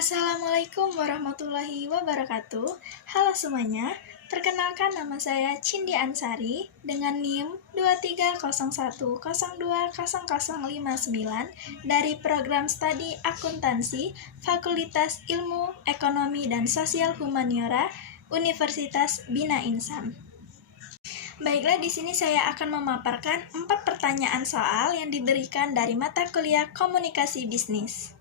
Assalamualaikum warahmatullahi wabarakatuh. Halo semuanya, perkenalkan nama saya Cindi Ansari dengan NIM 2301020059 dari program studi akuntansi Fakultas Ilmu Ekonomi dan Sosial Humaniora Universitas Bina Insan. Baiklah, di sini saya akan memaparkan 4 pertanyaan soal yang diberikan dari mata kuliah Komunikasi Bisnis.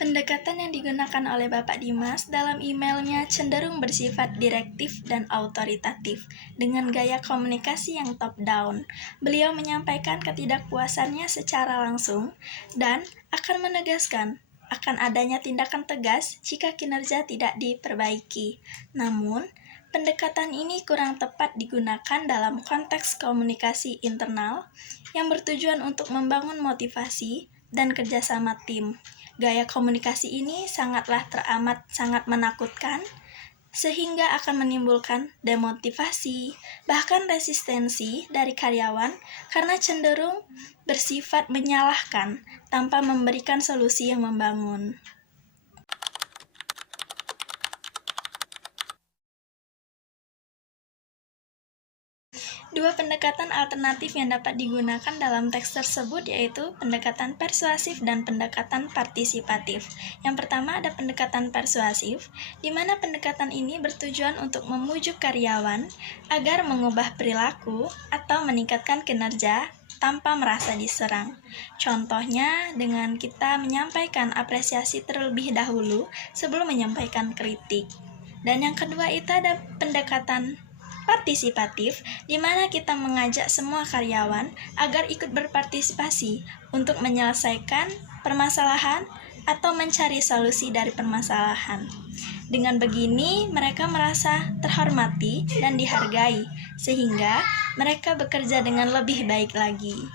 Pendekatan yang digunakan oleh Bapak Dimas dalam emailnya cenderung bersifat direktif dan autoritatif, dengan gaya komunikasi yang top-down. Beliau menyampaikan ketidakpuasannya secara langsung dan akan menegaskan akan adanya tindakan tegas jika kinerja tidak diperbaiki. Namun, pendekatan ini kurang tepat digunakan dalam konteks komunikasi internal yang bertujuan untuk membangun motivasi dan kerjasama tim. Gaya komunikasi ini sangat menakutkan, sehingga akan menimbulkan demotivasi, bahkan resistensi dari karyawan karena cenderung bersifat menyalahkan tanpa memberikan solusi yang membangun. Dua pendekatan alternatif yang dapat digunakan dalam teks tersebut yaitu pendekatan persuasif dan pendekatan partisipatif. Yang pertama ada pendekatan persuasif, di mana pendekatan ini bertujuan untuk memujuk karyawan agar mengubah perilaku atau meningkatkan kinerja tanpa merasa diserang. Contohnya dengan kita menyampaikan apresiasi terlebih dahulu sebelum menyampaikan kritik. Dan yang kedua itu ada pendekatan partisipatif, di mana kita mengajak semua karyawan agar ikut berpartisipasi untuk menyelesaikan permasalahan atau mencari solusi dari permasalahan. Dengan begini, mereka merasa terhormati dan dihargai, sehingga mereka bekerja dengan lebih baik lagi.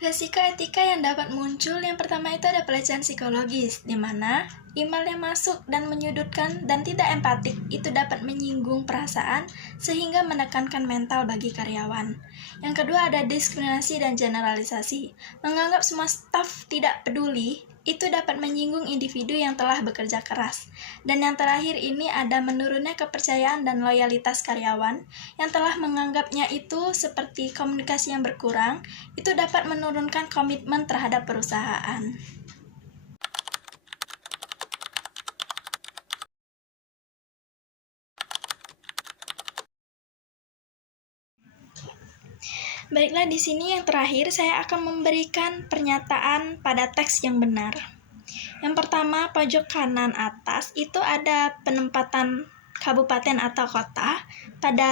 Resiko etika yang dapat muncul, yang pertama itu ada pelecehan psikologis, di mana email yang masuk dan menyudutkan dan tidak empatik itu dapat menyinggung perasaan sehingga menekankan mental bagi karyawan. Yang kedua ada diskriminasi dan generalisasi. Menganggap semua staf tidak peduli itu dapat menyinggung individu yang telah bekerja keras. Dan yang terakhir ini ada menurunnya kepercayaan dan loyalitas karyawan yang telah menganggapnya itu seperti komunikasi yang berkurang, itu dapat menurunkan komitmen terhadap perusahaan. Baiklah, di sini yang terakhir saya akan memberikan pernyataan pada teks yang benar. Yang pertama, pojok kanan atas itu ada penempatan kabupaten atau kota. Pada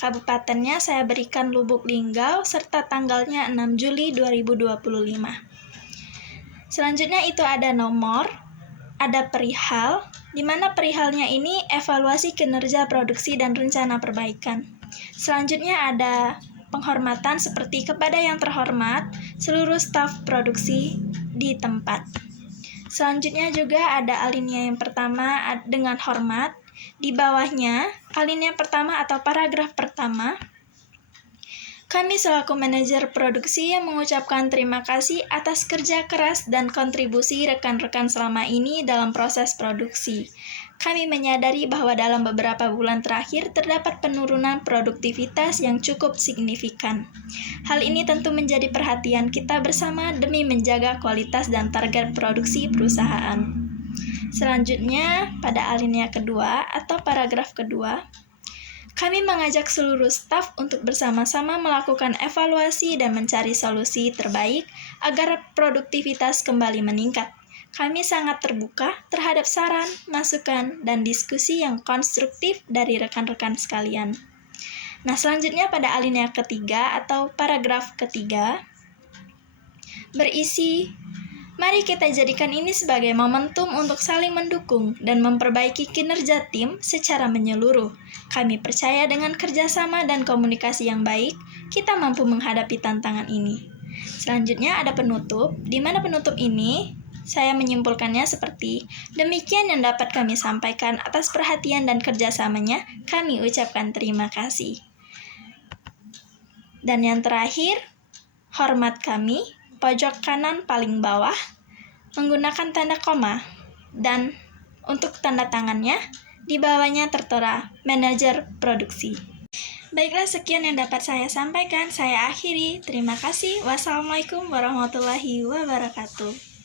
kabupatennya saya berikan Lubuk Linggau serta tanggalnya 6 Juli 2025. Selanjutnya itu ada nomor, ada perihal, di mana perihalnya ini evaluasi kinerja produksi dan rencana perbaikan. Selanjutnya ada penghormatan seperti kepada yang terhormat, seluruh staf produksi di tempat. Selanjutnya juga ada alinea yang pertama dengan hormat. Di bawahnya, alinea pertama atau paragraf pertama, kami selaku manajer produksi yang mengucapkan terima kasih atas kerja keras dan kontribusi rekan-rekan selama ini dalam proses produksi. Kami menyadari bahwa dalam beberapa bulan terakhir terdapat penurunan produktivitas yang cukup signifikan. Hal ini tentu menjadi perhatian kita bersama demi menjaga kualitas dan target produksi perusahaan. Selanjutnya, pada alinea kedua atau paragraf kedua, kami mengajak seluruh staf untuk bersama-sama melakukan evaluasi dan mencari solusi terbaik agar produktivitas kembali meningkat. Kami sangat terbuka terhadap saran, masukan, dan diskusi yang konstruktif dari rekan-rekan sekalian. Nah, selanjutnya pada alinea ketiga atau paragraf ketiga berisi, mari kita jadikan ini sebagai momentum untuk saling mendukung dan memperbaiki kinerja tim secara menyeluruh. Kami percaya dengan kerjasama dan komunikasi yang baik, kita mampu menghadapi tantangan ini. Selanjutnya ada penutup, di mana penutup ini saya menyimpulkannya seperti demikian yang dapat kami sampaikan. Atas perhatian dan kerjasamanya, kami ucapkan terima kasih. Dan yang terakhir, hormat kami, pojok kanan paling bawah, menggunakan tanda koma. Dan untuk tanda tangannya, di bawahnya tertera manajer produksi. Baiklah, sekian yang dapat saya sampaikan. Saya akhiri. Terima kasih. Wassalamualaikum warahmatullahi wabarakatuh.